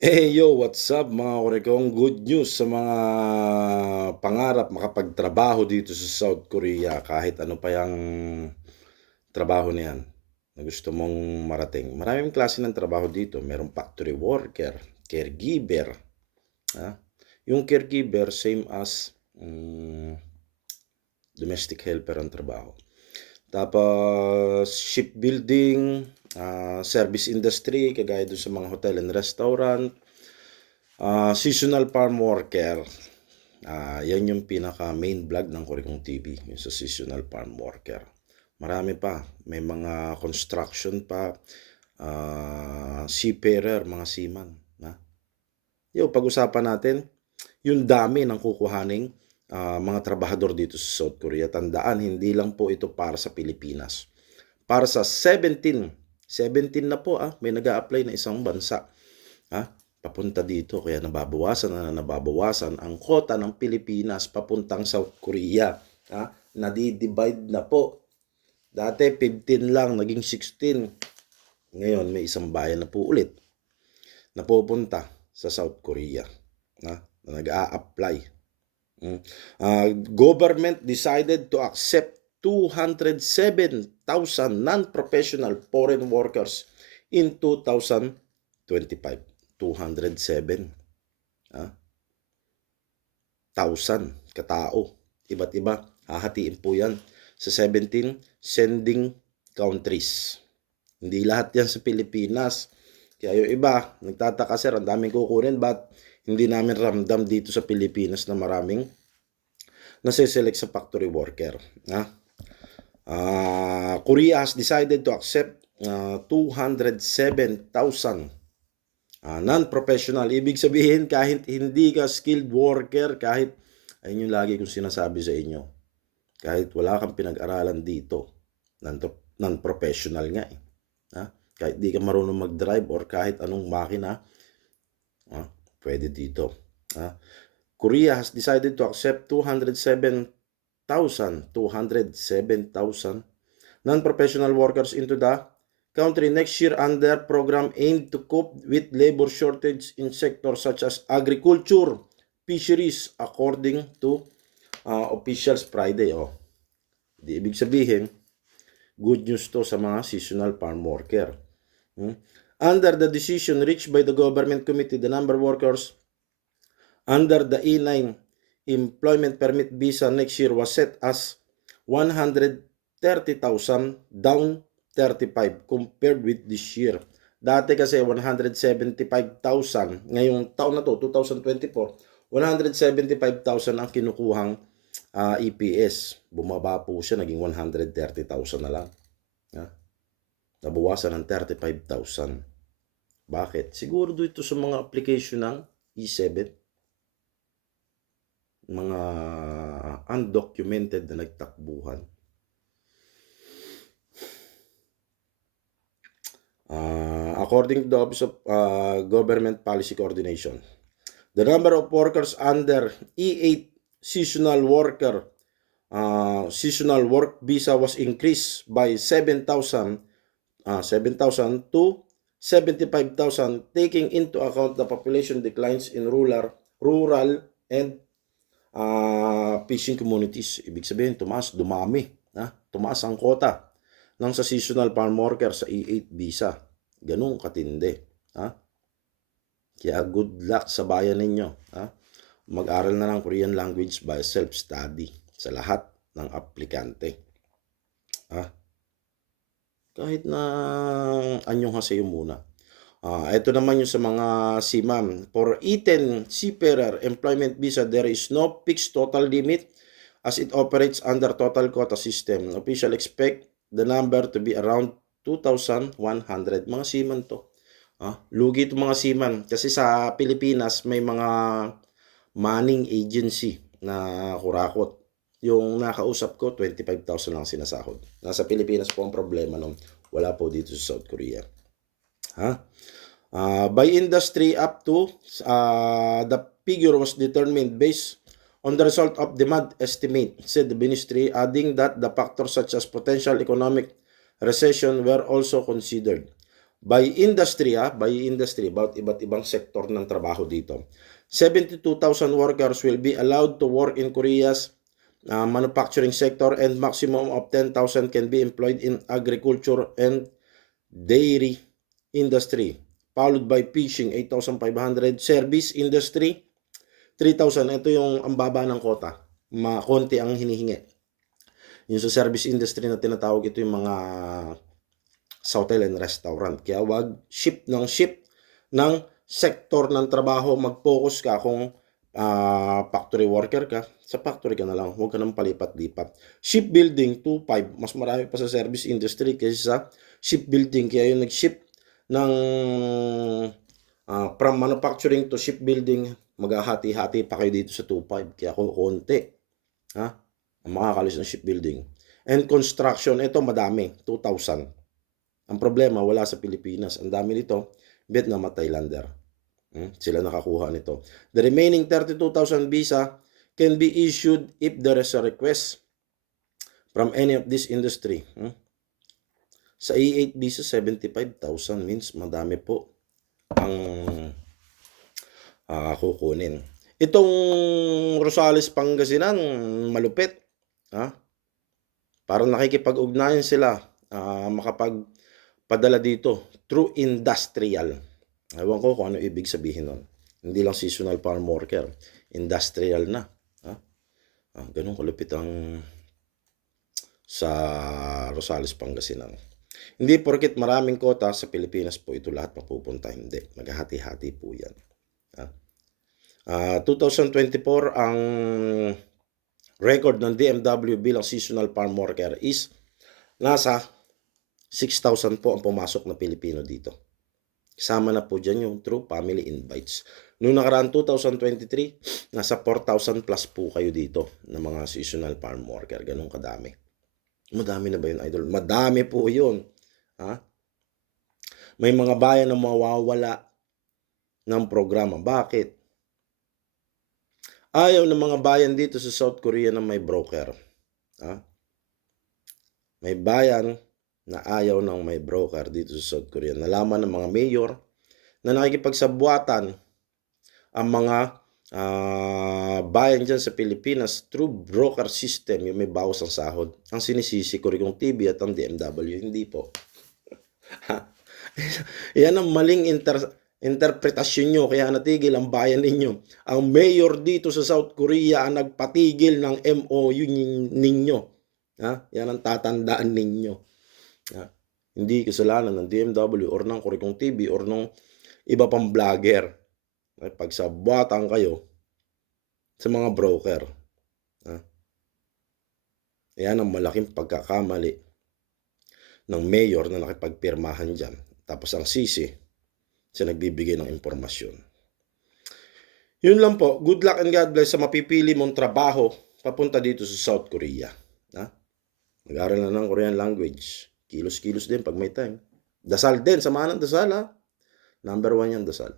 Hey yo, what's up mga korekong? Good news sa mga pangarap makapagtrabaho dito sa South Korea kahit ano pa yung trabaho na yan na gusto mong marating. Maraming klase ng trabaho dito. Merong factory worker, caregiver. Ha? Yung caregiver, same as domestic helper ang trabaho. Tapos shipbuilding, service industry, kagaya doon sa mga hotel and restaurant, seasonal farm worker. Yan yung pinaka main vlog ng Kurikong TV, yung sa seasonal farm worker. Marami pa, may mga construction pa, seafarer, mga seaman. Na? Pag-usapan natin yung dami ng kukuhaning mga trabahador dito sa South Korea. Tandaan, hindi lang po ito para sa Pilipinas. Para sa 17 na po may nag-a-apply na isang bansa. Papunta dito, kaya nababawasan ang kota ng Pilipinas papuntang South Korea. Nadi-divide na po. Dati 15 lang, naging 16. Ngayon may isang bayan na po ulit na pupunta sa South Korea na nag-a-apply. Government decided to accept 207,000 non-professional foreign workers in 2025. 207 thousand katao. Iba't iba. Hahatiin po yan sa 17 sending countries. Hindi lahat yan sa Pilipinas. Kaya yung iba, nagtataka, sir, ang daming kukunin. Ba't hindi namin ramdam dito sa Pilipinas na maraming nasiselect sa factory worker? Korea has decided to accept 207,000 non-professional. Ibig sabihin, kahit hindi ka skilled worker, kahit, ayun yung lagi kong sinasabi sa inyo, kahit wala kang pinag-aralan dito, non-professional nga eh. Kahit di ka marunong mag-drive or kahit anong makina, pwede dito. Korea has decided to accept 207,000 non-professional workers into the country next year under program aimed to cope with labor shortage in sectors such as agriculture, fisheries, according to officials Friday. Di ibig sabihin, good news to sa mga seasonal farm worker. Under the decision reached by the government committee, the number of workers under the E9 employment permit visa next year was set as 130,000, down 35 compared with this year. Dati kasi 175,000, ngayong taon na to, 2024, 175,000 ang kinukuhang EPS. Bumaba po siya, naging 130,000 na lang. Nabawasan ng 35,000. Bakit? Siguro dito sa mga application ng E7, mga undocumented na nagtakbuhan. According to the Office of Government Policy Coordination, the number of workers under E8 seasonal work visa was increased by 7,000 to 75,000, taking into account the population declines in rural and fishing communities. Ibig sabihin, dumami. Tumaas ang kota ng sa seasonal farm worker sa E8 visa. Ganun katindi. Kaya good luck sa bayan ninyo. Mag-aral na ng Korean language by self-study sa lahat ng aplikante. Kahit na anyong hasayo muna. Ito naman yung sa mga seaman. For E10 seafarer employment visa, there is no fixed total limit as it operates under total quota system. Official expect the number to be around 2,100. Mga seaman to. Lugi itong mga seaman. Kasi sa Pilipinas, may mga manning agency na kurakot. Yung nakausap ko, 25,000 lang sinasahod. Nasa Pilipinas po ang problema nun. Wala po dito sa South Korea. By industry up to the figure was determined based on the result of demand estimate, said the ministry, adding that the factors such as potential economic recession were also considered. By industry, about iba't ibang sektor ng trabaho dito. 72,000 workers will be allowed to work in Korea's manufacturing sector, and maximum of 10,000 can be employed in agriculture and dairy industry. Followed by fishing, 8,500. Service industry, 3,000. Ito yung ang baba ng kota. Konti ang hinihingi. Yung sa service industry na tinatawag, ito yung mga sa hotel and restaurant. Kaya wag shift ng sektor ng trabaho. Mag-focus ka kung factory worker ka, sa factory ka na lang. Huwag ka nang palipat-lipat. Shipbuilding, 2,500. Mas marami pa sa service industry kaysa sa shipbuilding. Kaya yung nag-ship ng from manufacturing to shipbuilding, maghahati-hati pa kayo dito sa 2,500. Kaya kung konti, ang makakalis ng shipbuilding. And construction, ito madami, 2,000. Ang problema, wala sa Pilipinas. Ang dami nito, Vietnam at Thailander. Sila nakakuha nito. The remaining 32,000 visa can be issued if there is a request from any of this industry. Sa E8 visa, 75,000 means madami po ang kukunin. Itong Rosales, Pangasinan, malupit. Parang nakikipag-ugnayan sila makapagpadala dito through industrial. Ewan ko kung ano ibig sabihin nun. Hindi lang seasonal farm worker. Industrial na. Ganun kalupit ang sa Rosales, Pangasinan. Hindi porket maraming kota sa Pilipinas po ito lahat mapupunta. Hindi. Maghahati-hati po yan. 2024, ang record ng DMW bilang seasonal farm worker is nasa 6,000 po ang pumasok na Pilipino dito. Kasama na po dyan yung true family invites. Noong nakaraan 2023, nasa 4,000 plus po kayo dito na mga seasonal farm worker. Ganun kadami. Madami na ba yun, idol? Madami po yun. May mga bayan na mawawala ng programa. Bakit? Ayaw ng mga bayan dito sa South Korea na may broker. May bayan na ayaw ng may broker dito sa South Korea. Nalaman ng mga mayor na nakikipagsabuatan ang mga bayan dyan sa Pilipinas through broker system, yung may bawas ang sahod. Ang sinisisi ko rin yung TV at ang DMW, hindi po. Yan ang maling interpretasyon nyo, kaya natigil ang bayan ninyo. Ang mayor dito sa South Korea ang nagpatigil ng MOU ninyo. Yan ang tatandaan ninyo. Hindi kasalanan ng DMW or ng Kurikong TV or ng iba pang vlogger. Pagsabuatan kayo sa mga broker. Yan ang malaking pagkakamali ng mayor na nakipagpirmahan dyan. Tapos ang sisi sa nagbibigay ng impormasyon. Yun lang po. Good luck and God bless sa mapipili mong trabaho papunta dito sa South Korea. Mag-aaral na ng Korean language. Kilos-kilos din pag may time. Dasal din. Samahan ng dasal, Number 1 yan, dasal.